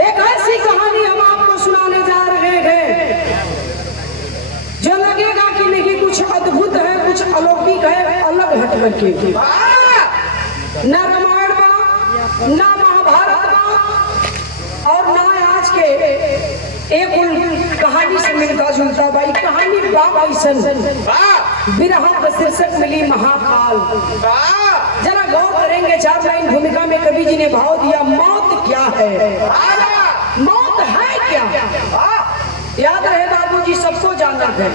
एक ऐसी कहानी हम आपको सुनाने जा रहे हैं जो लगेगा कि नहीं कुछ अद्भुत है, कुछ अलौकिक है, अलग हट के। न रामायण बा, न महाभारत बा, और न आज के एक कहानी से मिलता जुलता भाई कहानी बा ऐसन विरह का शीर्षक मिली महाकाल। जरा गौर करेंगे चार लाइन भूमिका में कवि जी ने भाव दिया मौत क्या है, मौत है क्या। याद रहे बाबूजी सबको जानना है।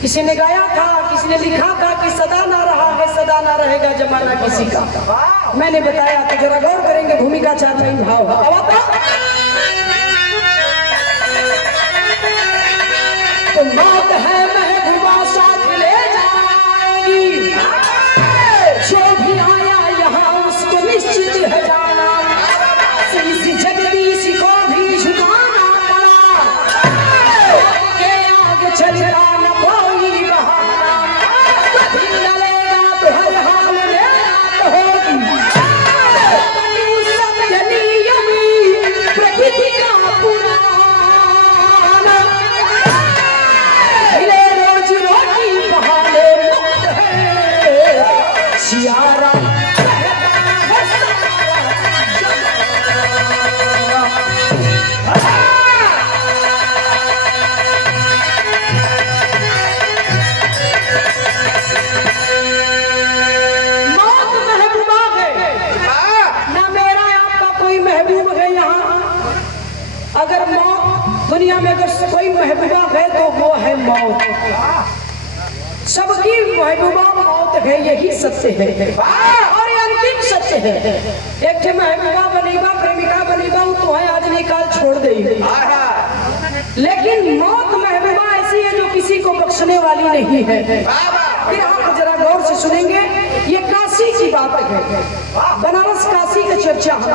किसी ने गाया था, किसी ने लिखा था कि सदा ना रहा है सदा ना रहेगा जमाना किसी का। मैंने बताया तो जरा गौर करेंगे भूमिका चार लाइन भाव। तो मौत है महबूबा साथ ले जाएगी, जो भी आया यहाँ उसको निश्चित है जाना। इस जगदीश को भी झुकाना पड़ा, आगे आगे चलता न कोई बहाना। कभी लड़ेगा तो हर हाल में रात होगी, सत्य नियमी प्रकृति का पुराना। सियारा अगर मौत दुनिया में अगर कोई महबूबा है तो वो है मौत। सबकी महबूबा मौत है, यही सत्य है और ये अंतिम सत्य है। एक महबूबा बनेगा प्रेमिका बनेगा वो तो है आज निकाल छोड़ देगी, लेकिन मौत महबूबा ऐसी है जो किसी को बख्शने वाली नहीं है। फिर आप जरा गौर से सुनेंगे, ये काशी की बात है, बनारस काशी का चर्चा हम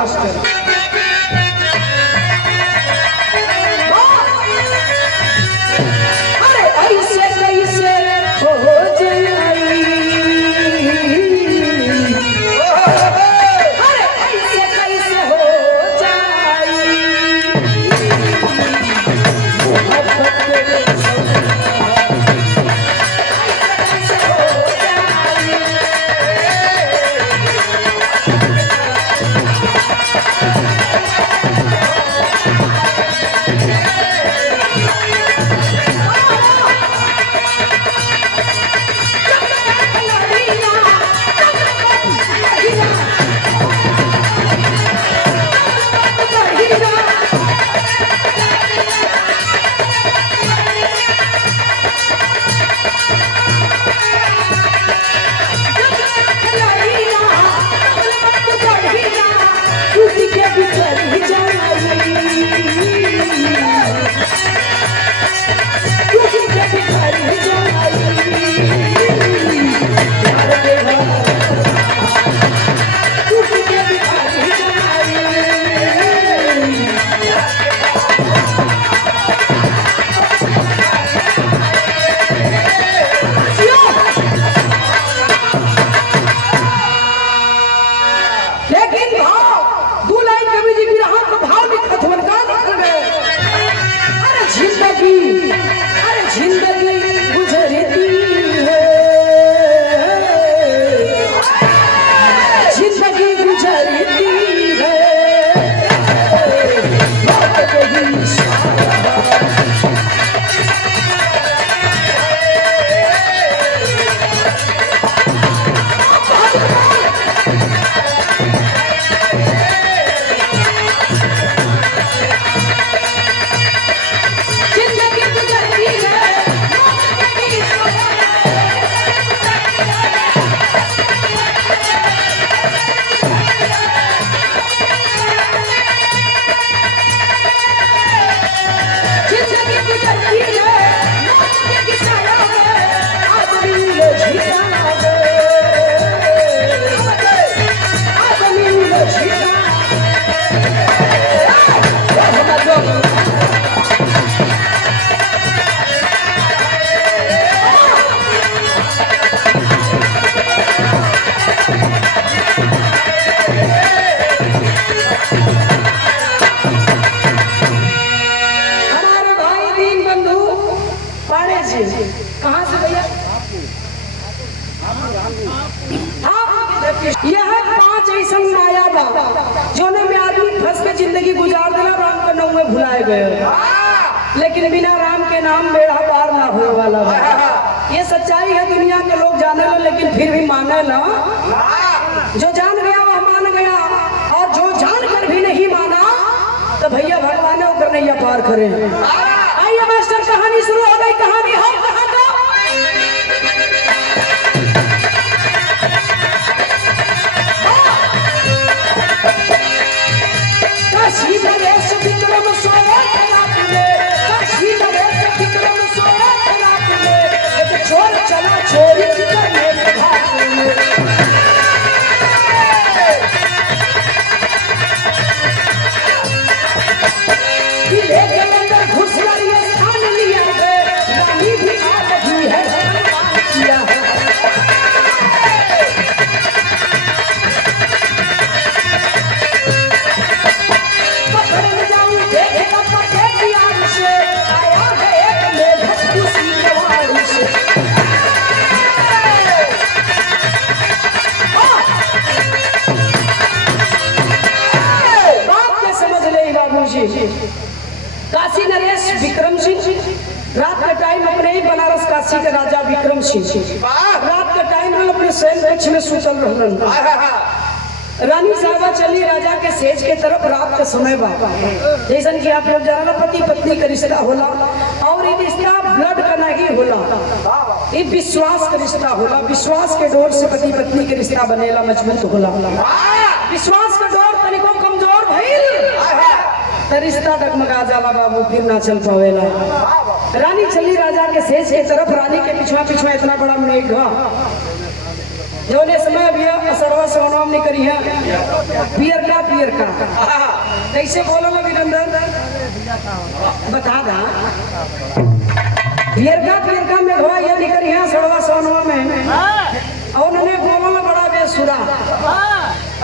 जोने में आदमी फंस के जिंदगी गुजार देना, राम के नाम में भुलाए गए, लेकिन बिना राम के नाम बेड़ा पार ना होने वाला है। ये सच्चाई है, दुनिया के लोग जाने लो लेकिन फिर भी माने ना। जो जान गया वह मान गया, और जो जान कर भी नहीं माना तो भैया भगवान ने ऊपर नहीं पार करे। आइए मास्टर, कहानी शुरू हो गई। कहानी है कहाँ का? काशी नरेश विक्रम सोया खराब में, काशी नरेश विक्रम सोया खराब में, एक चोर चला चोरी करने के भाग में। काशी नरेश विक्रम सिंह रात का टाइम अपने ही बनारस काशी के राजा विक्रम सिंह रात का टाइम में अपने सैन्य कक्ष में सुतल रहलन। रानी साहबा चली राजा के सेज के तरफ रात के समय बा। जैसन कि आप लोग जाना, पति पत्नी का रिश्ता होला, और ये रिश्ता ब्लड का नहीं होला, ये विश्वास का रिश्ता होला। विश्वास के डोर से पति पत्नी के रिश्ता बनेला, मजबूत होला। विश्वास का डोर तनिको कमजोर भइल तो रिश्ता डगमगा जाला बाबू, फिर ना चल पावेला। रानी चली राजा के सेज के तरफ। रानी के पिछवा पिछवा इतना बड़ा मेघ जोने समय भी सरवा सोनम नहीं करी है, पियर का कैसे बोलो ना वीरेंद्र, बता दा। पियर का मेघवा ये नहीं करी है सरवा सोनम में, और उन्होंने बोलो ना बड़ा बेसुरा।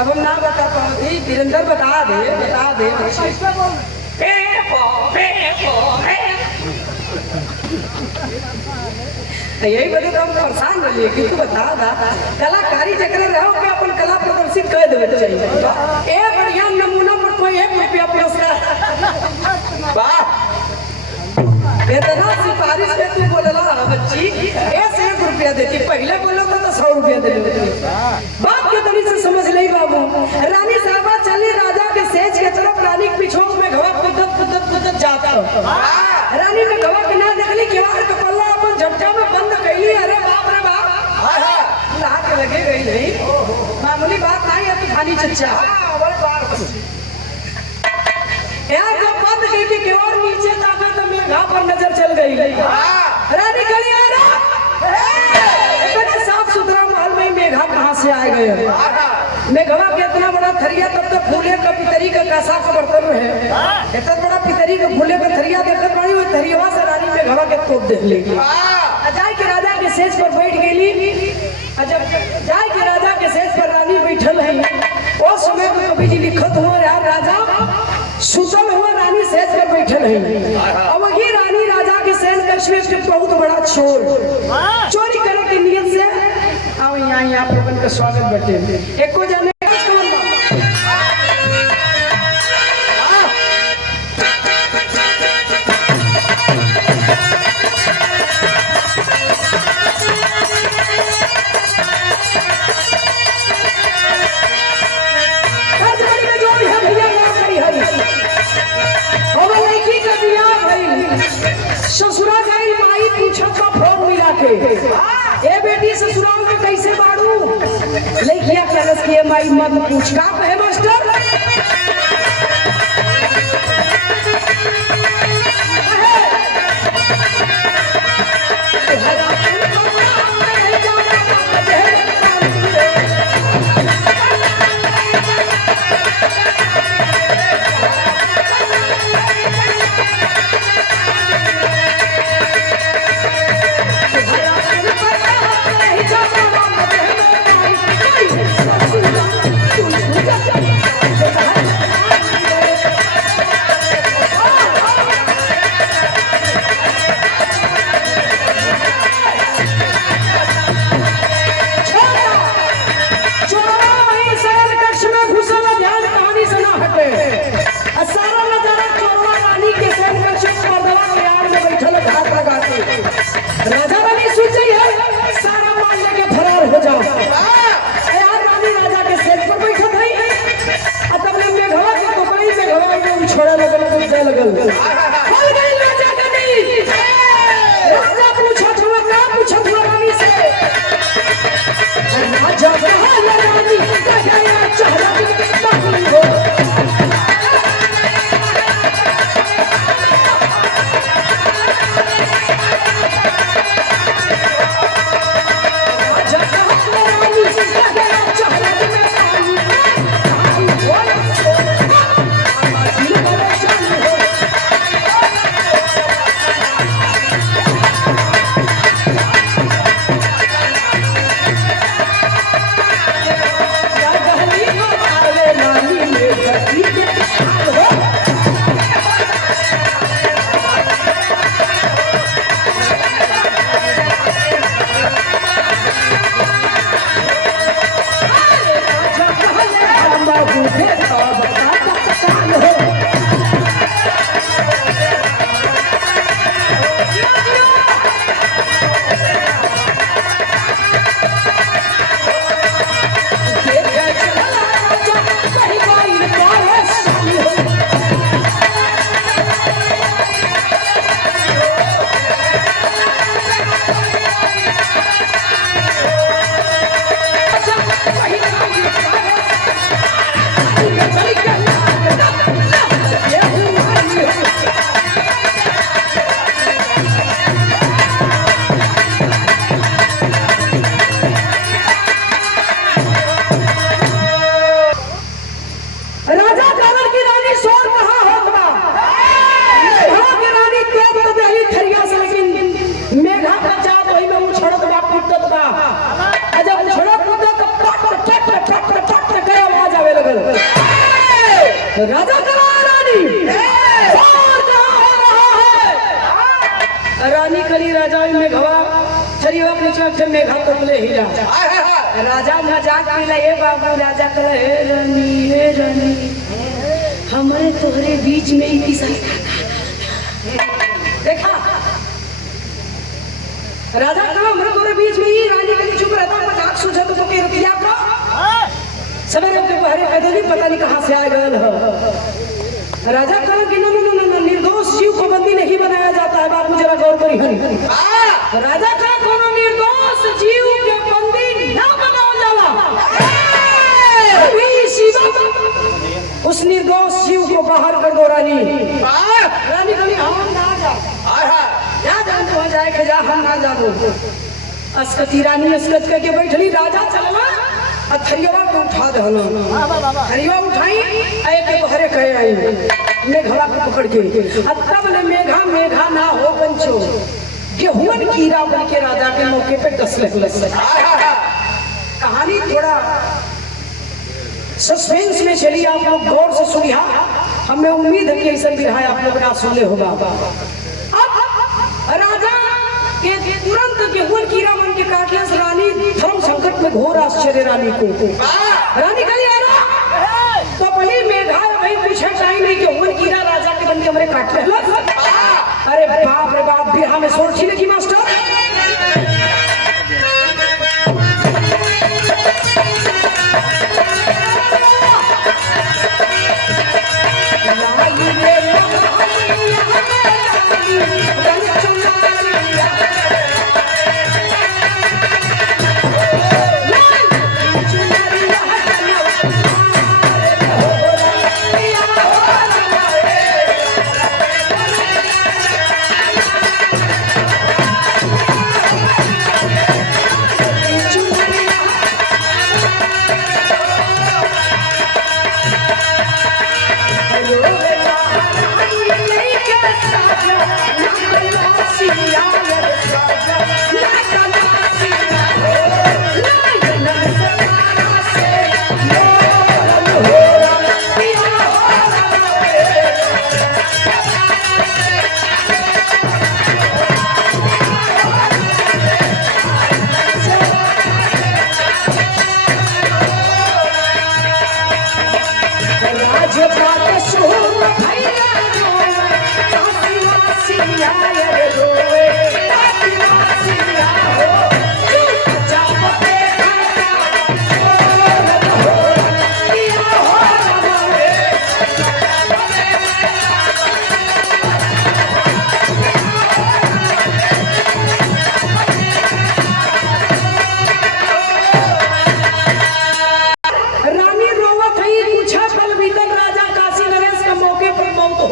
अब हम ना बता पाओ, वीरेंद्र बता दे। यही वजह तो हम परेशान रहिए कि तू बता दा कलाकारी जकरे रहो के अपन कला प्रदर्शित कर देवे चाहिए। ए बढ़िया नमूना पर कोई 1 रुपया पुरस्कार। वाह, इतना सिफारिश में तू बोलला बच्ची, ऐसे 1 रुपया देती, पहले बोलो तो 100 रुपया दे देती। बात के तनी से समझ नहीं बाबू। रानी साहबा चली राजा के सेज के तरफ। रानी के पिछों में घवा कुदत जाता। रानी में घवा के ना देखली, केवाड़ के पल्ला अपन झटका में बंद कैली। अरे बाप रे बाप, ला के लगे गई नहीं, मामूली बात नहीं है। तूफानी चच्चा यार, जब बंद की थी केवाड़ नीचे ताका तो मेघा पर नजर चल गई। रानी कली आ रहा, इतने साफ सुथरा महल में मेघा कहाँ से आ गए? मेघवा के इतना बड़ा थरिया, तब तक फूले का पितरी का कैसा का बर्तन है, इतना बड़ा पितरी का फूले का थरिया देखकर बड़ी हुई थरिया से रानी मेघवा के तोप देख लेगी। जाय के राजा के सेज पर बैठ गई। जब जाय के राजा के सेज पर रानी बैठल है, उस समय में कवि जी लिखत हुआ यार, राजा सुतल हुआ रानी सेज पर बैठल है, और वही रानी राजा के सेज कक्ष में बहुत बड़ा चोरी करे की नियत से आओ यहाँ आप लोगन का स्वागत बटे। एको जाने ससुरा गई माई पूछत का फोन मिला के, ए बेटी ससुराल में कैसे बाड़ू? लइकिया कहलस कि माई मत पूछ। का कहे मास्टर? पे सारा नजारा चोरवा रानी के सेन में पर्दवा के आड़ में बैठल घाट लगा के राजा रानी सुन जाइए सारा माल लेके फरार हो जाओ। यार रानी राजा के सेन पर बैठत है अब तब मेघवा के टोकरी में घवा में छोड़े लगल कूदे लगल फल गई राजा का नहीं। राजा पूछत हुआ का पूछत हुआ रानी से राजा कहा रानी कहे चहरा के बाकी हो राजा कहा रानी रानी कली राजा में घवा शरीर नीचे मेघा तोले हिला राजा मजाक मिला ये बाबू राजा कहा हे रानी हमारे तोहरे बीच में ही किसा देखा राजा कहा हमारे तोहरे बीच में ही रानी कली चुप रहता मजाक सूझा तो के रुपया का सवेरे के पहरे पैदल पता नहीं कहां से आ गए है। राजा कहा कि ना निर्दोष जीव को बंदी नहीं बनाया जाता है बापू जरा गौर करी हरी राजा कहा कोनो निर्दोष जीव के बंदी ना बनाया जाला अभी शिवा उस निर्दोष जीव को बाहर कर दो रानी कही हम ना जा या जान तो जाए के जा हम ना जाबो अस्कती रानी अस्कत के बैठली राजा चलला थरियावा को उठा दहलो थरियावा उठाई आए के बहरे कहे आई मेघवा को पकड़ के तब ने मेघा ना हो पंचो गेहूं कीड़ा बन के राजा के मौके पे डसले कहानी थोड़ा सस्पेंस में चली आप लोग गौर से सुनिया हमें उम्मीद है कि ऐसा बिरहा आप लोग ना सुने होगा। अब राजा के तुरंत गेहूं कीड़ा मन के काटले रानी धर्म संकट में घोर आश्चर्य रानी को रानी कही तो पहले मेघा भाई पूछे टाइम नहीं गेहूं कीड़ा राजा के बन के हमरे काटले अरे बाप रे बाप बिरहा में सोच छिले की मास्टर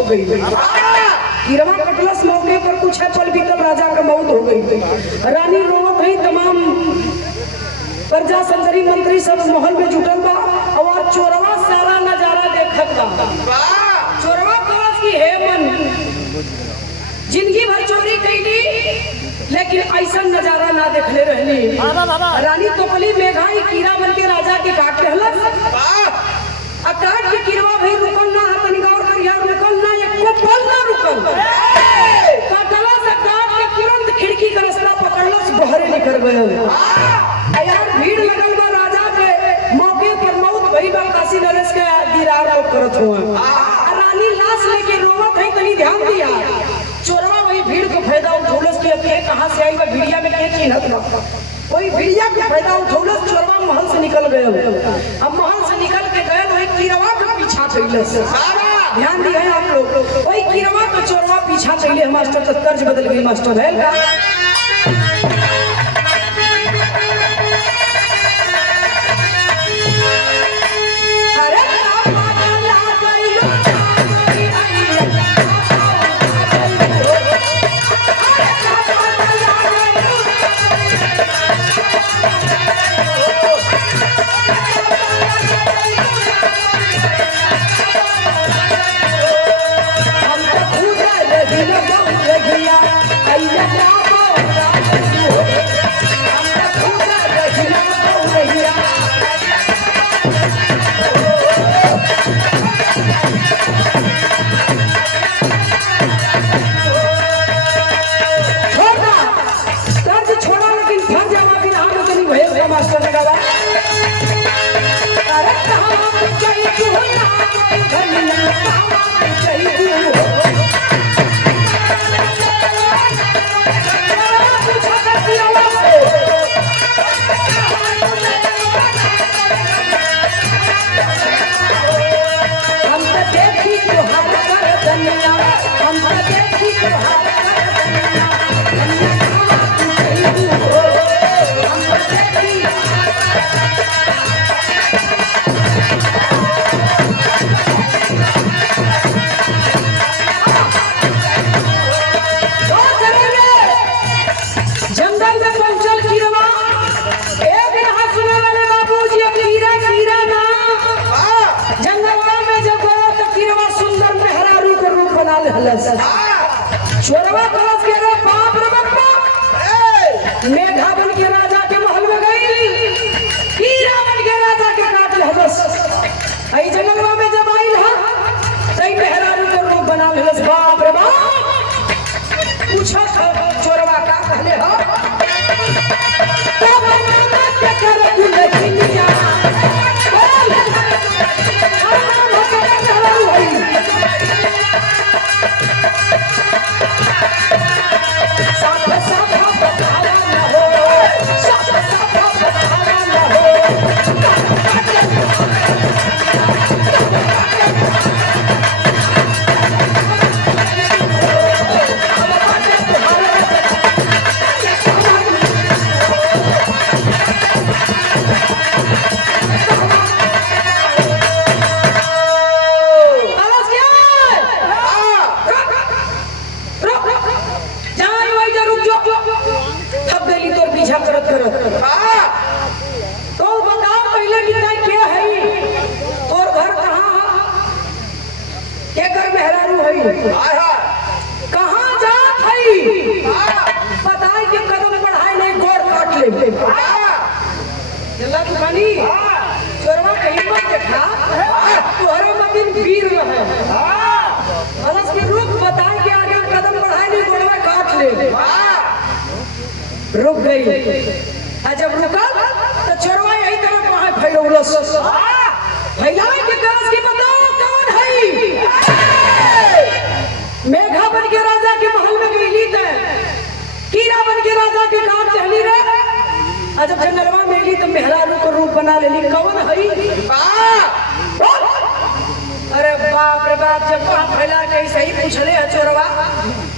गई। कीरवा कटलस मौके पर कुछ है पल बीतल राजा का मौत हो गई। रानी रोवत है, तमाम प्रजा संतरी मंत्री सब महल में जुटल बा और चोरवा सारा नजारा देखत बा। चोरवा कहत की हे मन जिंदगी भर चोरी कैली लेकिन ऐसा नजारा ना देखले रहली। रानी तोपली मेघाई कीड़ा बन के राजा के काट रहलस। काट के कीड़वा भाई रुकल ना तनी गौर करिया, रुकल ना एको पल ना रुकल। काटला से काट के तुरंत खिड़की का रास्ता पकड़लस, बहरे निकल गए। यार भीड़ लगल बा राजा के मौके पर मौत भई बा। काशी नरेश के दीदार लोग करत हुआ। रानी लाश लेके रोवत है, तनी ध्यान दिया। चोरवा वही भीड़ को फायदा उठौलस कि अब कहां से आई बा, भिड़िया में के चिन्हत ना। वही भिड़िया के फायदा उठौलस, चोरवा महल से निकल गए। अब महल से निकल के गए वही कीरवा का पीछा कैलस। ध्यान दिए आप लोग, वही कीरवा का चोरवा पीछा कैले। मास्टर का तर्ज बदल गई मास्टर है। चोरवा कलश के रे बाप रे बाप, मेघा बन के राजा के महल में गई, कीड़ा बन के राजा के काट लेहलस। आई जंगलवा में जब आइल ह तई मेहरारू को रूप बना लेहलस। बाप रे बाप, पूछा चोरवा का कहले ह तो बनाना के कर दुल्हनिया कहाँ जात है बताए के कदम बढ़ाए नहीं गोर काट ले। जल्ला दुकानी चोरवा कहीं मत देखा, तोहरा मदिन वीर रहे। अलस के रुक बताए के आगे कदम बढ़ाए नहीं गोरवा काट ले। रुक गई। जब रुका तो चोरवा यही तरफ वहां फैलौलस। फैलाए के कलश की बताओ कौन है। मेघा बन के राजा के महल में गईली त कीड़ा बन के राजा के काट चली रे। जब जंगलवा में गई तो मेहरारू को रूप बना लेली। कौन हई? अरे बाप रे बाप, जब वहां फैला के सही पूछले है चोरवा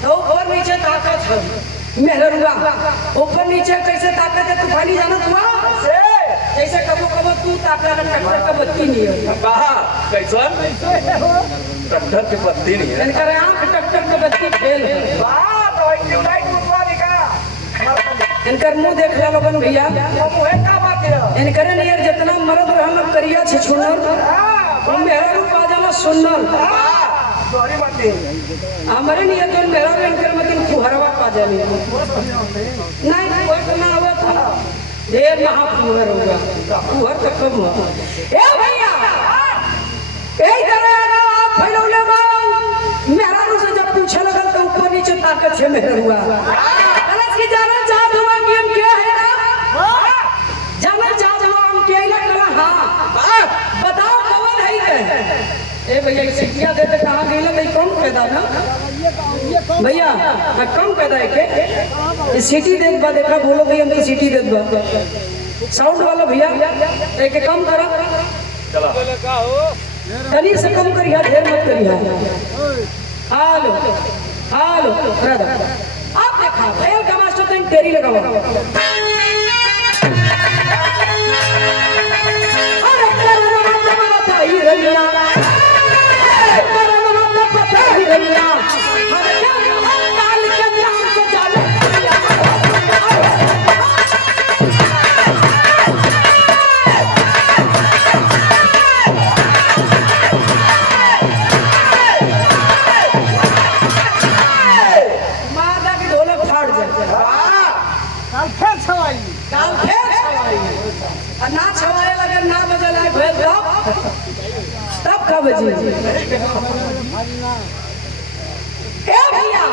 तो ऊपर नीचे ताकत है। मेहरारूआ ऊपर नीचे कैसे ताकत है तूफानी जानत हुआ? जैसे कबो कबो तू ताकत ट्रैक्टर का बत्ती नहीं है। कैसा टक्कर के पत्ती नहीं है इनकर आंख टक के बत्ती फेल है वाह तो ट्यूबलाइट मुझवा दिखा इनकर मुंह देख ला लोगन भैया मुंह का बात है इनकर नियर जितना मर्द रहल करिया छिछुनर हम मेरा रूप आ जाला सुन्नर सॉरी मत हमारे नियर जोन मेरा इनकर मतलब फुहरवा पा जाली नहीं कोई ना आवा तो ढेर महाफुहर होगा फुहर तो कम हो ए भैया ए तरह ना आप फैलौले बा मेरा रू से जब पूछे लगल तो ऊपर नीचे ताकत से मेरा हुआ कलश की जाना चाहत हुआ कि हम क्या है ना जाना चाहत हुआ हम क्या है ना हां बताओ कौन है के ए भैया सिटिया दे दे कहां गइला नहीं कम पैदा ना भैया मैं कम पैदा है के सिटी देख बा देखा बोलो भैया हम तो सिटी देख बा साउंड वाला भैया एक कम करा चला तनी से कम करिया ढेर मत करिया हालो हालो राधा आप देखा फेल का मास्टर तुम तेरी लगाओ अरे करना मत बताई रंगना करना मत बताई रंगना अरे काल के नाम से जाने मादा की ढोलक फाड़ जाए काल फेर छवाई और ना छवाए लगे ना बजे लाए भेद तब का बजी ए भैया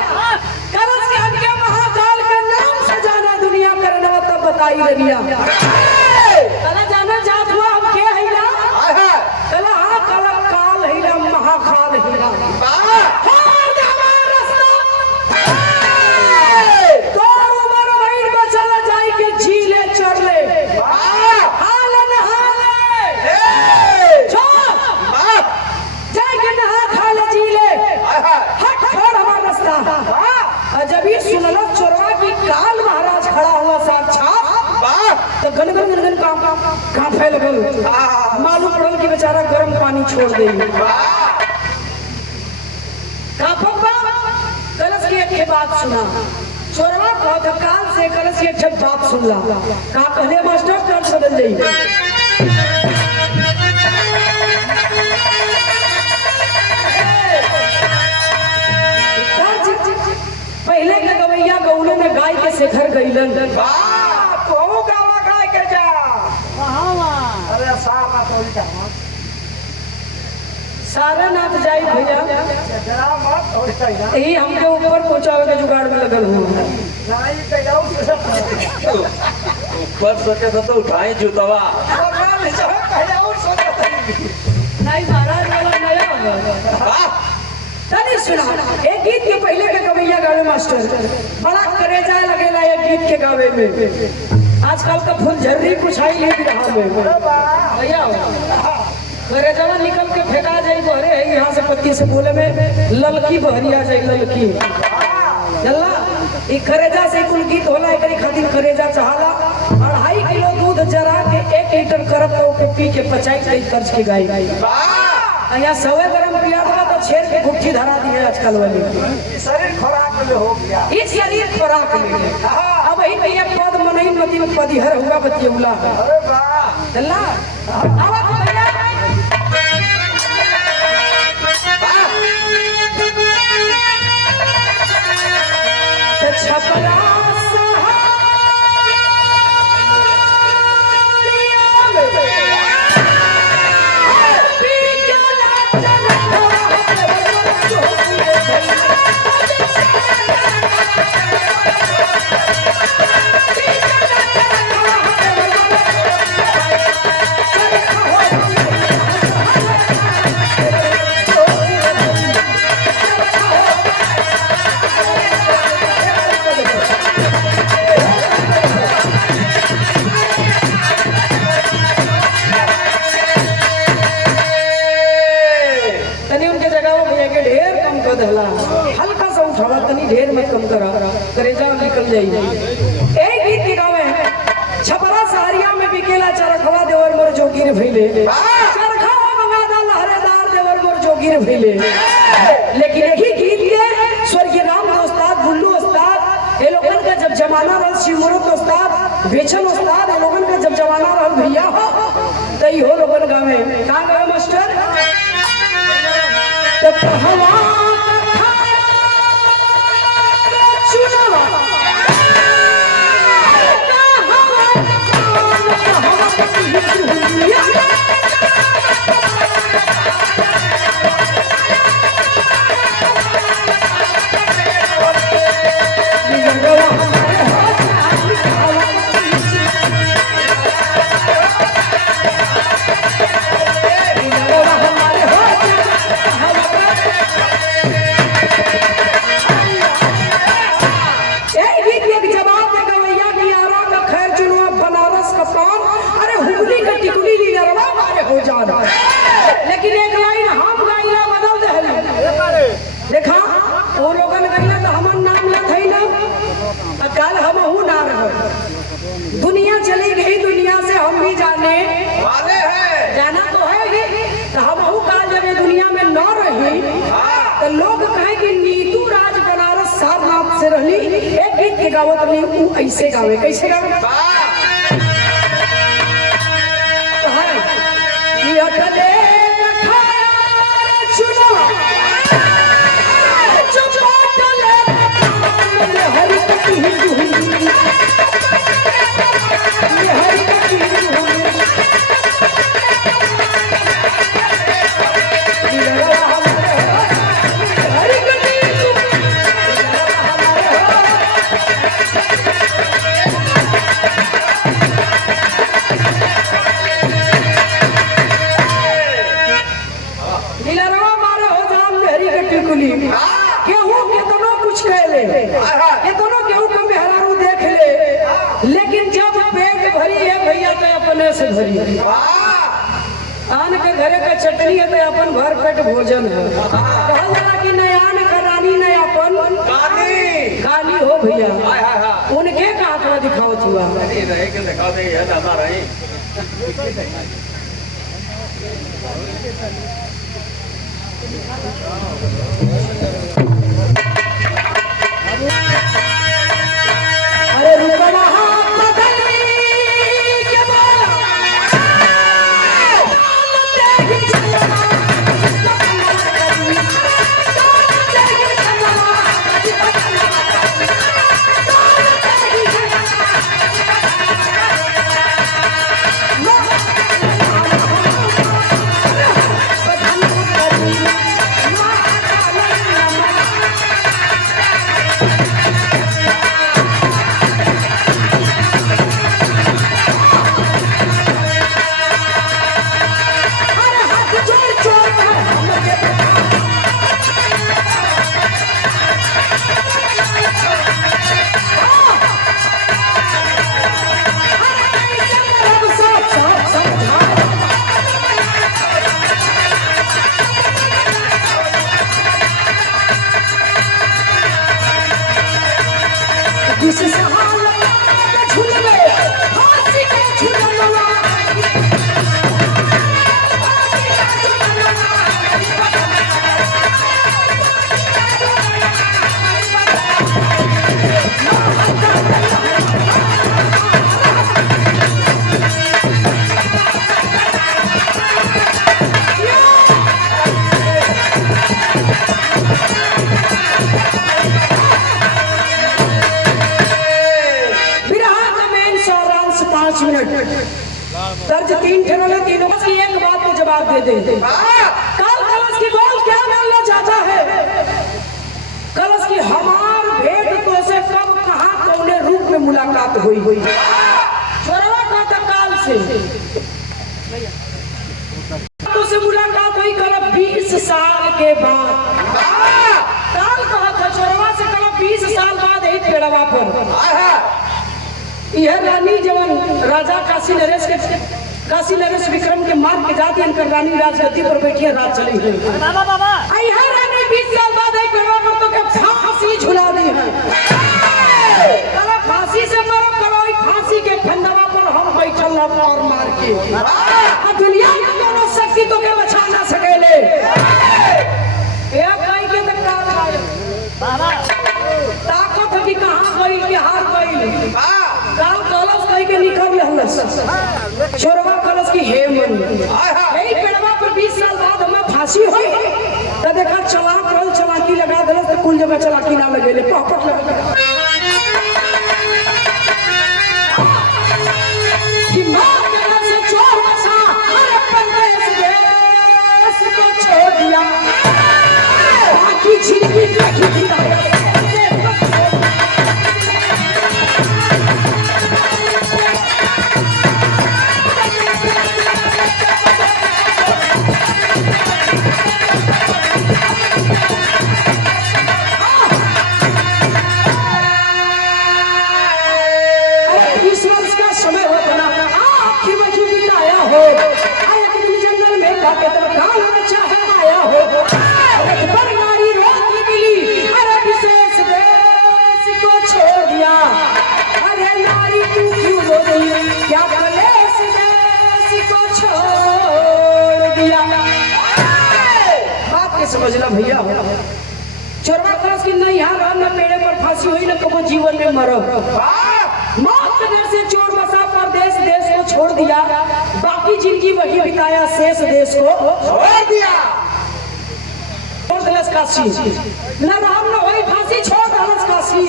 कलश के हमके महाकाल के नाम से जाना दुनिया करना तब बताई रनिया कला जाना जात हुआ हम के हैला कला हां कला काल हैला महाकाल हैला हां देवा रास्ता तोर उमर भइल बचल जाई के झीले चढ़ले हालन हाले जाई के नहा खा ले झीले हट छोड़ हमारा रास्ता जब ये सुनला चोरवा की काल महाराज खड़ा हुआ साक्षात तो गन गन गन गन कांपे लगल मालूम पड़ल कि बेचारा गर्म पानी छोड़ दे कांपा कलश की एक बात सुना चोरवा कहत काल से कलश की एक बात सुनला का कहले मास्टर कर बदल जाई पहले के गवैया गौलों में गाय के शेखर गईलन तो गावा गाय के जा अरे सारा तो इटा सारा नाथ जाई भैया जरा मत और चाहिए यही हमके ऊपर पहुंचावे के जुगाड़ में लगल हुआ नहीं तो जाओ ऊपर सोचे तो उठाए जूतवा और ना ले जाओ कहे और सोचे नहीं महाराज वाला नया होगा तनी सुना एक गीत के पहले के गवैया गावे मास्टर बड़ा करेजा लगेला एक गीत के गावे में आजकल तो फुलझड़ी कुछ आई है बिरहा में भैया करेजावा निकल के फेंका जाई बहरे है यहाँ से पत्ती से बोले में ललकी बहरिया जाई ललकी चलना ई करेजा से कुल गीत होला एकरी खातिर करेजा चाहला 2.5 किलो दूध जरा के 1 लीटर करब तो के पी के पचाई कई कर्ज के गाई यहाँ 100 गरम पिया दवा तो छेर के गुट्ठी धरा दी है आजकल वाली शरीर खुराक में हो गया इस शरीर खुराक में अब ही भैया पद मनई नदी में पदिहर हुआ बतियौला अरे वाह चलना आवा भैया छपरा हल्का सा उठावा तनी ढेर मत कम करा करेजा निकल जाई एक गीत के गावे छपरा सहारिया में बिकेला चरखवा देवर मोर जोगी रे भइले चरखवा मंगा दा लहरेदार गिर भइले। लेकिन यही गीत के स्वर्गीय राम उस्ताद, बुल्लू उस्ताद, ये लोगन का जब जमाना रहा, शिवमूर्त उस्ताद, बेचन उस्ताद, ये लोगन का जब जमाना रहा भैया हो तो यो लोगन गावे। कहाँ गावे मास्टर? तो कहवा चुनावा लेकिन एक लाइन हम गाइला बदल दे। देखा वो लोगन गाइला तो हमन नाम लेत है ना, कल हम हूँ ना रह। दुनिया चली गई, दुनिया से हम भी जाने वाले हैं, जाना तो है ही। तो हम हूँ काल जब ये दुनिया में न रही तो लोग कहे कि नीतू राज बनारस सारनाथ से रहली। एक गीत के गावत नहीं, वो ऐसे गावे। कैसे गावे? अटले केहू केतनो कुछ कह ले, केतनो केहू के मेहरारू देख ले, लेकिन जब पेट भरी है भैया तो अपने से भरी। आन के घरे का चटनी है तो अपन भर पेट भोजन है। कहल जाला कि नयान का रानी न अपन गाली हो भैया। उनके का आंकड़ा दिखावत हुआ। अरे रुकना दर्ज 3 ठनों तीनों की एक बात को जवाब दे दे। कल कलश की बोल क्या मानना चाहता है? कलश की हमार भेंट तो से कब कहां कौने रूप में मुलाकात हुई? छोरवा का काल से तो से मुलाकात हुई कल 20 साल के बाद। काल कहा था छोरवा से कल 20 साल बाद ही पेड़वा पर यह रानी जवन राजा काशी नरेश विक्रम के मार के जाती इनकर रानी राजगद्दी पर बैठी राज चली है। यह रानी 20 साल बाद एक पेड़वा पर तो के फांसी झुला दी है। कल फांसी से मरो, कल फांसी के फंदवा पर हम बैठल और मार के दुनिया के दोनों शक्ति तो के बचा ना सकेले। के निकल रहलस चोरवा कलश की हे मन यही पेड़वा पर 20 साल बाद हमें फांसी हुई तो देखा चलाक रहल चलाकी लगा दिलस तो कुल जगह चलाकी ना लगेले पॉपट लगा कि मां के घर से चोर बसा अरे परदेश देश को छोड़ दिया बाकी छिड़की रखी थी समझला भैया चोरवा कलश की नहीं यहाँ रह न पेड़े पर फांसी हुई न कबो जीवन में मरो मौत के डर से चोर बसा परदेश देश को छोड़ दिया बाकी जिंदगी वही बिताया शेष देश को छोड़ दिया छोड़ दिलस काशी न राम न होई फांसी छोड़ दिलस काशी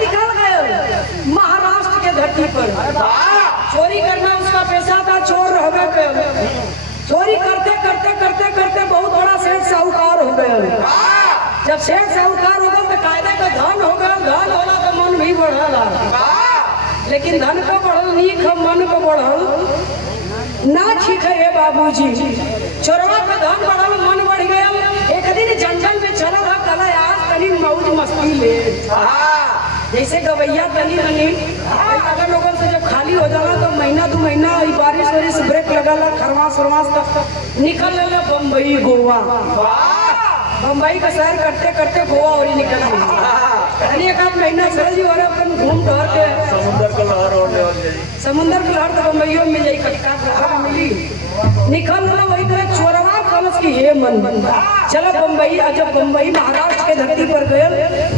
निकल गए महाराष्ट्र के धरती पर चोरी करना उसका पेशा था चोर रह गए चोरी करते करते करते करते बहुत बड़ा सेठ साहूकार हो गया जब सेठ साहूकार हो गए तो कायदे का धन हो गया धन होला तो मन भी बढ़ला लेकिन धन को बढ़ल नहीं मन को बढ़ल ना ठीक है बाबूजी चोरवा का धन बढ़ल मन बढ़ गया एक दिन जंगल में चला रहा कला आज तनी मौज मस्ती ले जैसे गवैया तनी अगर लोगों से जब खाली हो जाला तो महीना 2 महीना बारिश वारिश ब्रेक लगाला खरमास वरमास तक निकल लेला बम्बई गोवा बम्बई का सैर करते करते गोवा और निकल गई एक आध महीना सर जी और अपन घूम टहर के समुद्र की लहर तो बम्बईयों में जाई कटका मिली निकल लेला वही तरह चोरवा कलश की हे मन चला बम्बई जब बम्बई महाराष्ट्र के धरती पर गए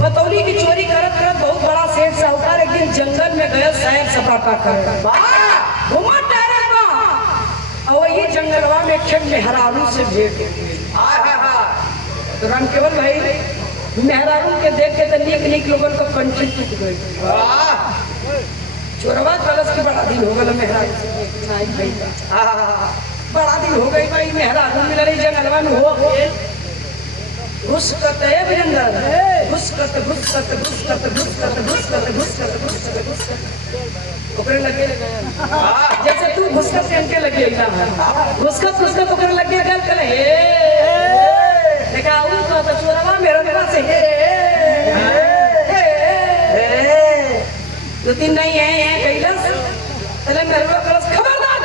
बतौली की चोरी करत करत बहुत बड़ा सेठ साहूकार एक दिन जंगल में गए सैर सपाटा कर घुमा टहरे और वही जंगलवा में एक मेहरारू से भेंट तो राम केवल भाई मेहरारू के देख के तो नीक नीक लोगों को कंठी टूट गई चोरवा कलश की बड़ा दिन हो गया मेहरारू बड़ा दिन हो गई भाई मेहरारू मिल रही जंगलवा में हो घुस करते है वीरेंद्र घुस करते घुस करते घुस करते घुस करते घुस करते घुस करते घुस करते घुस करते ओकरे लगे जैसे तू घुस करते इनके लगे घुस कर ओकरे लगे गल करे देखा ऊ तो चोरवा मेरा मेरा से दो तीन नहीं है कैलाश चले मेरे कलश खबरदार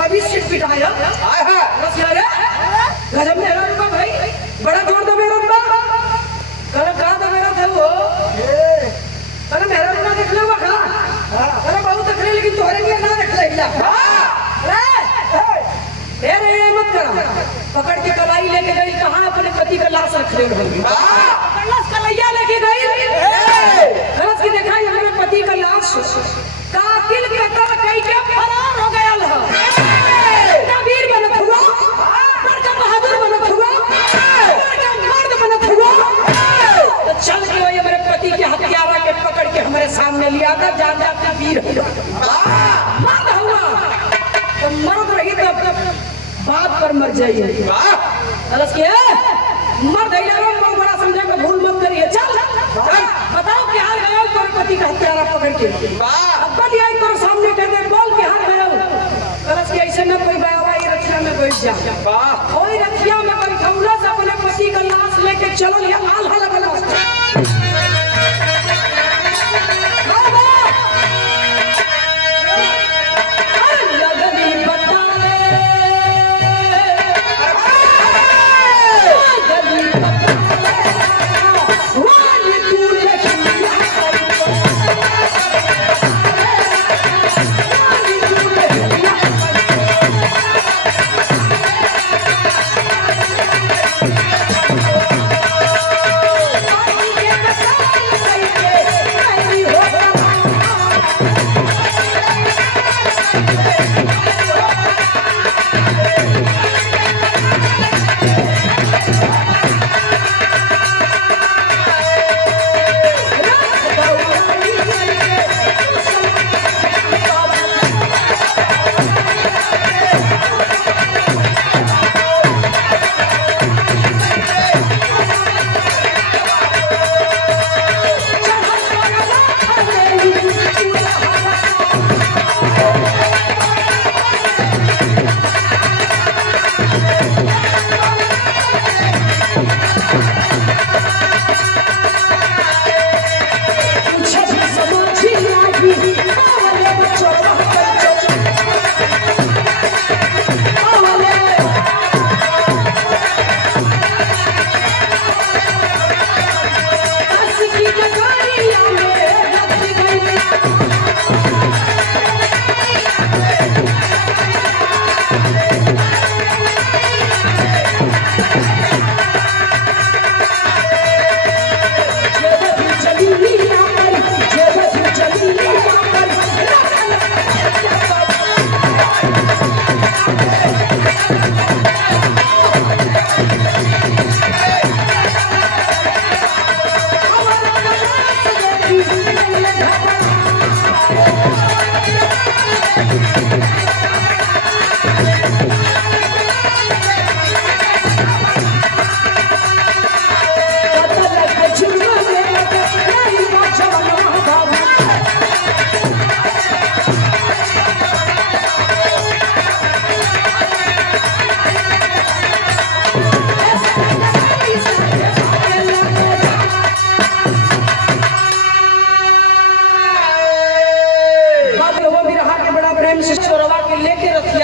अभी सिट पिटाया बस यार गजब मेरा रुपा भाई बड़ा जोर दे मेरा रुपा कल कहा था मेरा था वो अरे मेरा रुपा देख ले खा अरे बहुत देख ले लेकिन तोहरे लिए ना देख ले अरे मत करा पकड़ के कलाई लेके गई कहाँ अपने पति का लाश रख ले कलैया लेके गई गलत की देखा अपने पति का लाश कातिल कत्ल कई के फरार हो गया वीर बनत हुआ बड़का बहादुर बनत हुआ बड़का मर्द बनत हुआ तो चल के वही मेरे पति के हत्यारा के पकड़ के हमारे सामने लिया था जा के वीर मर्द हुआ तो मर्द रही तो बात पर मर जाइए गलत के मर्द बहुत बड़ा समझा का भूल मत करिए चल बताओ क्या हाल गया तेरे पति का हत्यारा पकड़ के अब आई तो सामने कहते बोल के हाल गया गलत के ऐसे में कोई बाई रक्षा में बैठ जा कोई रक्षा में बैठौला से अपने पति का लाश लेके चलो ये हाल हाल बना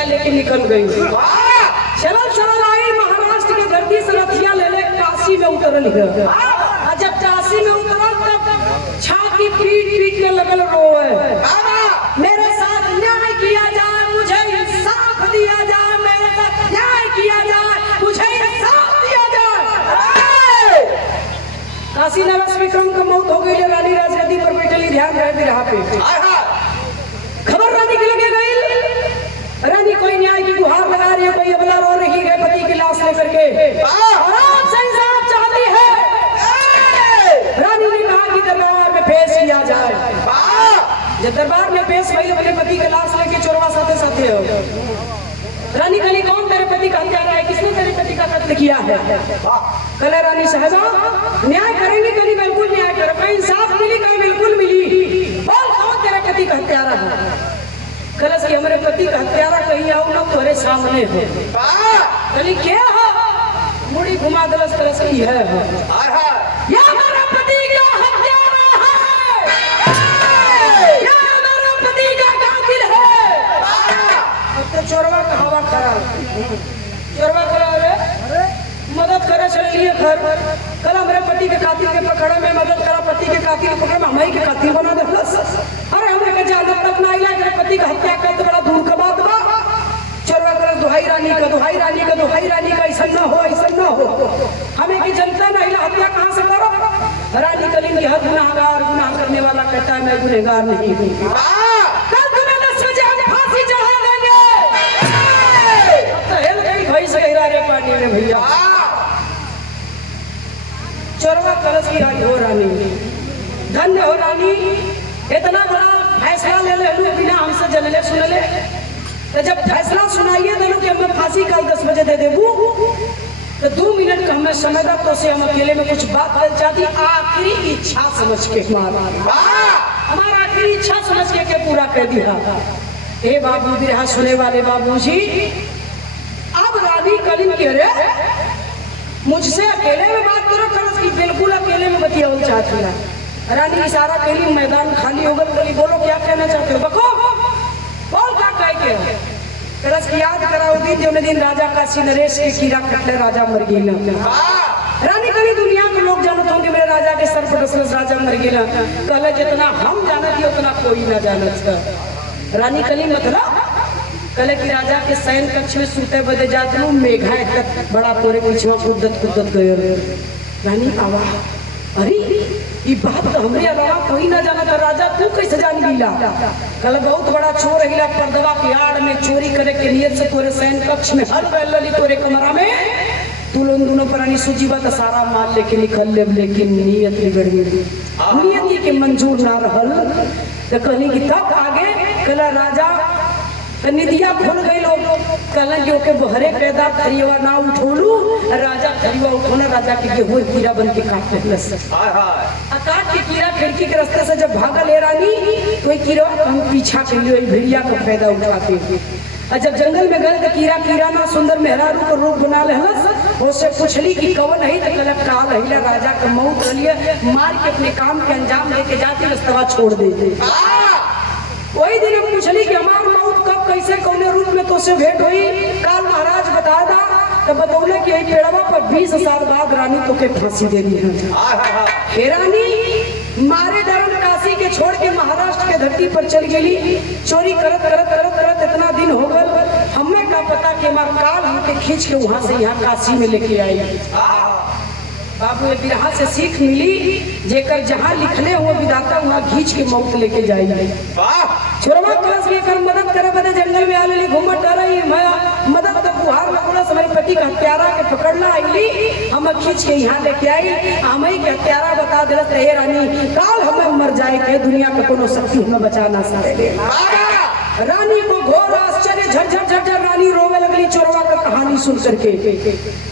लेके निकल गई। चलल चलल आई महाराष्ट्र के धरती से रथिया ले ले काशी में उतरल है। जब काशी में उतरल तब छाती पीट पीट के लगल रोए, मेरे साथ न्याय किया जाए, मुझे इंसाफ दिया जाए, मेरे साथ न्याय किया जाए, मुझे इंसाफ दिया जाए। काशी नरेश विक्रम का मौत हो गई, रानी राजगद्दी पर बैठली, ध्यान रहे बिरहा पे। खबर रानी के लगे गई, रानी कोई न्याय की गुहार लगा रही है, कोई अबला रो रही है पति की लाश लेकर के, आराम से इंसाफ चाहती है। रानी ने कहा कि दरबार में पेश किया जाए। जब दरबार में पेश हुई, अपने पति की लाश लेके चोरवा साथे साथे हो। रानी कली कौन तेरे पति का हत्यारा है, किसने तेरे पति का कत्ल किया है? कले रानी साहबा न्याय करेंगे, कली बिल्कुल न्याय करो, कहीं इंसाफ मिली, कहीं बिल्कुल मिली, बोल कौन तेरे पति का हत्यारा है? कलश की हमारे पति का हत्यारा कहीं आओ ना तुम्हारे सामने हो। कली क्या हो? मुड़ी घुमा दलस कलश की है, या हमारा पति का हत्यारा है, या हमारा पति का कातिल है। अब तो चोरवा का हवा खराब, चोरवा करा रे मदद करे चलिए घर, कल हमारे पति के कातिल के पकड़े में मदद करा, पति के कातिल के पकड़े में हमारे के कातिल बना दे। अरे हमने के जानत तक ना इला के पति का हत्या कर तो बड़ा दूर का बात बा। चोरवा करे दुहाई रानी का, दुहाई रानी का, दुहाई रानी का, ऐसा ना हो, ऐसा ना हो, हमें की जनता ना इला हत्या कहां से करो? रानी कलीन की हद गुनाहगार, गुनाह करने वाला कहता है मैं गुनहगार नहीं हूं। कल तुम्हें 10 बजे हम फांसी चढ़ा देंगे। तो हेल गई भाई से गिरा रे पानी में भैया। चोरवा कलश की आई हो रानी, धन्य हो रानी, इतना बड़ा फैसला ले ले बिना हमसे जलले सुनले। तो जब फैसला सुनाइए दोनों कि हमें फांसी कल 10 बजे दे देबू, तो 2 मिनट का हमें समय दा, तो से हम अकेले में कुछ बात कर चाहती, आखिरी इच्छा समझ के हमारा आखिरी इच्छा समझ के पूरा कर दिया। हे बाबू बिरहा सुने वाले बाबूजी, अब रानी कलीन कह रहे मुझसे अकेले में बात करो, कलश की बिल्कुल अकेले में बतियाओ चाहती है। रानी इशारा करी, मैदान खाली होगा, कली बोलो क्या कहना चाहते हो? बको बोल क्या कह के कलश की याद कराओ दिन जो दिन राजा काशी नरेश के कीड़ा कटले राजा मर गई ना। रानी कली दुनिया के लोग जानते होंगे मेरे राजा के सर पर दशरथ राजा मर गई ना, कहले जितना हम जानती उतना कोई ना जानत। रानी कली मतलब कले की राजा के सैन कक्ष में सूते बदे जाते हूँ, मेघा तक बड़ा तोरे पीछे कुदत कुदत गए। रानी आवा, अरे ये बात तो हमरे अलावा कोई ना जाना था, राजा तू कैसे जान लीला? कल बहुत बड़ा चोर हिला, पर्दवा की आड़ में चोरी करे के नियत से तोरे सैन कक्ष में हर लली तोरे कमरा में, तू लोग दोनों प्राणी सूची बात सारा माल लेके निकल ले, लेकिन नियत बिगड़ गई, नियति के मंजूर ना रहल। तो कहनी कि तब आगे कला राजा निदिया खुल गई, लोग कहला जो के बहरे पैदा थरिया ना उठोलू, राजा थरिया उठोना, राजा के गेहूं कीड़ा बन के काट लेलस। काट के कीड़ा खिड़की के रास्ते से जब भागल है रानी, तो ये कीड़ा हम पीछा कर लियो, भेड़िया का पैदा उठाते। और जब जंगल में गए तो कीड़ा कीड़ा ना सुंदर मेहरारू को रूप बना लेलस। उससे पूछली कि कौन है? तो कहला काल है, राजा का मौत लिए मार के अपने काम के अंजाम लेके जाते रस्तवा छोड़ देते। वही दिन हम पूछली कि हमार मौत कब कैसे कौने रूप में तो से भेंट हुई? काल महाराज बता दा, तो बतौले कि पेड़वा पर 20 साल बाद रानी तो के फांसी दे दी है। रानी मारे डरन काशी के छोड़ के महाराष्ट्र के धरती पर चल गई। चोरी करत करत करत करत इतना दिन हो गल, हमें का पता कि हमार काल हमके खींच के वहां से यहाँ काशी में लेके आई। बाबू एक बिरहा से सीख मिली, जेकर जहाँ लिखले हुए विधाता वहाँ खींच के मौत लेके जाई। छोरवा कलश में कर मदद करे बदे जंगल में आले घूमत रही, मैं मदद का गुहार लगोला हमारे पति का हत्यारा के पकड़ना आईली, हम खींच के यहाँ लेके आई। हमें के हत्यारा बता दिलत रहे रानी काल हमें मर जाए के दुनिया का कोनो शक्ति हमें बचा ना सके। रानी को घोर आश्चर्य, झरझर झरझर रानी रोवे लगली चोरवा का कहानी सुन करके।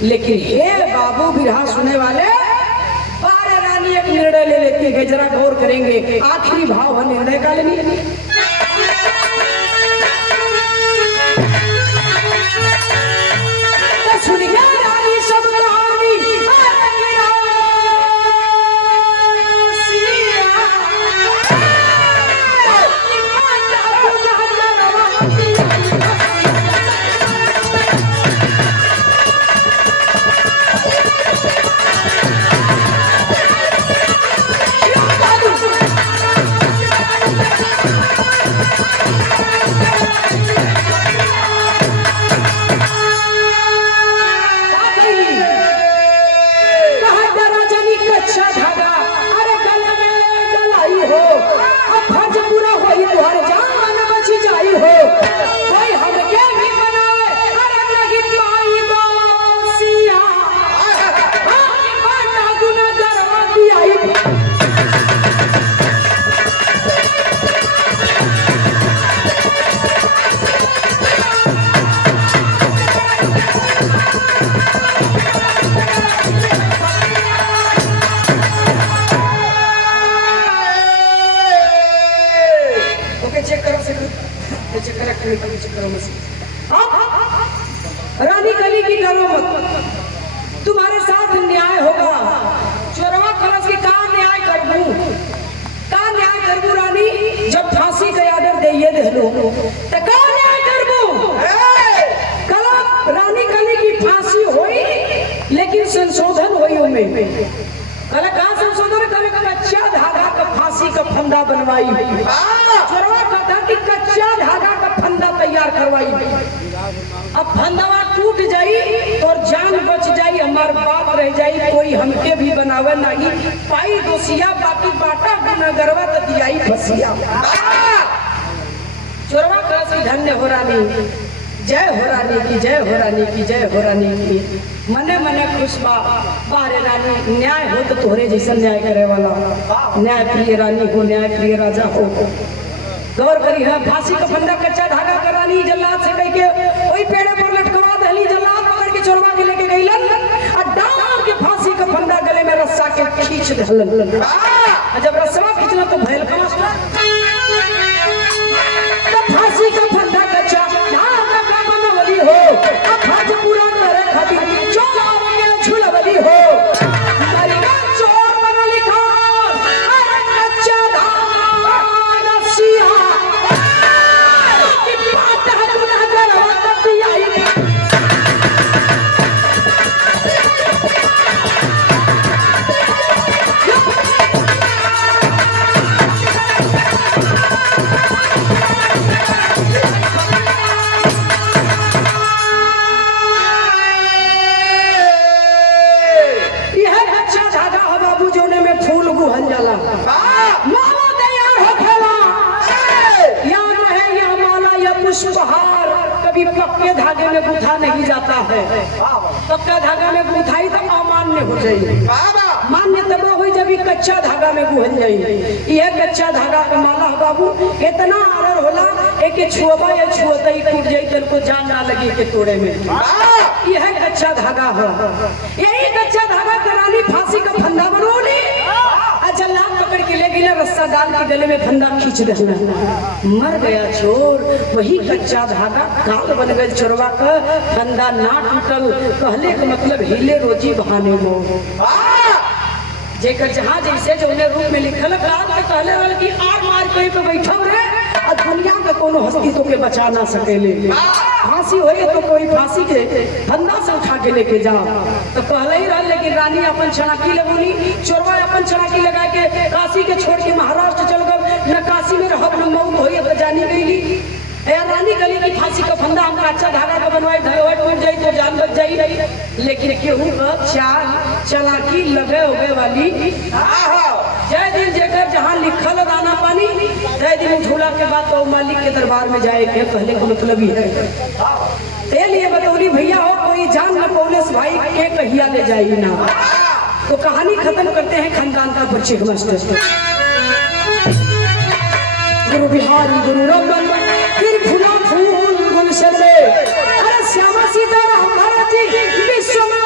लेकिन हे बाबू बिरहा सुने वाले, बारे रानी एक निर्णय ले लेती है, जरा गौर करेंगे आखिरी भाव है निर्णय का लेनी। सुनिए रानी सब रानी रानी कली की डरो मत, तुम्हारे साथ न्याय होगा। चोरवा कलश की का न्याय करबू रानी, जब फांसी का आर्डर दे दे लो तो का न्याय करबू। कल रानी कली की फांसी हुई, लेकिन संशोधन हुई उनमें। कल कहाँ संशोधन करे, कच्चा धागा का फांसी का फंदा बनवाई। चोरवा कथा कि कच्चा धागा का फंदा तैयार करवाई। अब फंदवा टूट जाई तो जान बच जाई, हमार बात रह जाई, कोई हमके भी बनावे नहीं पाई दोषिया, बाकी बाटा बिना गरवा तो दियाई फसिया। चोरवा कलश धन्य हो रानी, जय हो रानी की, जय हो रानी की, जय हो रानी की। मने मने खुश बारे रानी, न्याय हो तो तोहरे जैसा न्याय करे वाला, न्याय प्रिय रानी हो, न्याय प्रिय राजा हो। गौर करी है, फांसी का फंदा कच्चा धागा का रानी जल्लाद से कह के वही पेड़े पर लटकवा दहली, जल्लाद पकड़ के चोरवा के लेके गई और डाल के फांसी का फंदा गले में रस्सा के खींच दहलन। जब रस्सा खींचना तो भैल का फांसी का फंदा कच्चा धागा का बनवली हो, अब हज पूरा करे खातिर चोर के झुलवली हो। पुष्पहार कभी पक्के धागे में गुथा नहीं जाता है, पक्का धागा में गुथाई तो अमान्य हो जाएगी, मान्य तब हुई जब कच्चा धागा में गुहन जाएगी। यह कच्चा धागा का माला बाबू इतना आरर होला, एक छुआ या छुअता ही टूट जाए, तेरे को जान ना लगी के तोड़े में। यह कच्चा धागा है, यही कच्चा धागा करानी फांसी का फंदा बनोली, जल्लाद पकड़ के ले गया, रस्सा डाल के गले में फंदा खींच देना, मर गया चोर। वही कच्चा धागा काल बन गए, चोरवा का फंदा ना टूटल, कहले का मतलब हिले रोजी बहाने में। जेकर जहाँ जैसे जो रूप में लिखल काल तो कहले वाले की आर मार कहीं पे बैठा रहे, और दुनिया का कोनो हस्ती तो के बचा ना सकेले। फांसी होए तो कोई फांसी के फंदा से उठा के लेके जा, तो कहले ही रहा। लेकिन रानी अपन छनाकी लगोली, चोरवा अपन छनाकी लगा के काशी के छोड़ के महाराष्ट्र चल गए, रानी गली की फांसी का फंदा हमका अच्छा धागा का बनवाई धरोहर टूट जाई तो जान बच जाई, लेकिन केहू का चाल चलाकी लगे होगे वाली जय दिन जेकर जहाँ लिखल दाना पानी जय दिन उठोला के बाद तो मालिक के दरबार में जाए के कहने का मतलब ही है। ते लिए बतौली भैया हो कोई जान न पुलिस भाई के कहिया ले जाई ना। तो कहानी खत्म करते हैं खानदान का परिचय मास्टर। गुरु बिहारी गुरु रमन फिर फूला फूल गुलशन में, अरे श्यामा सीताराम महाराज जी विश्वनाथ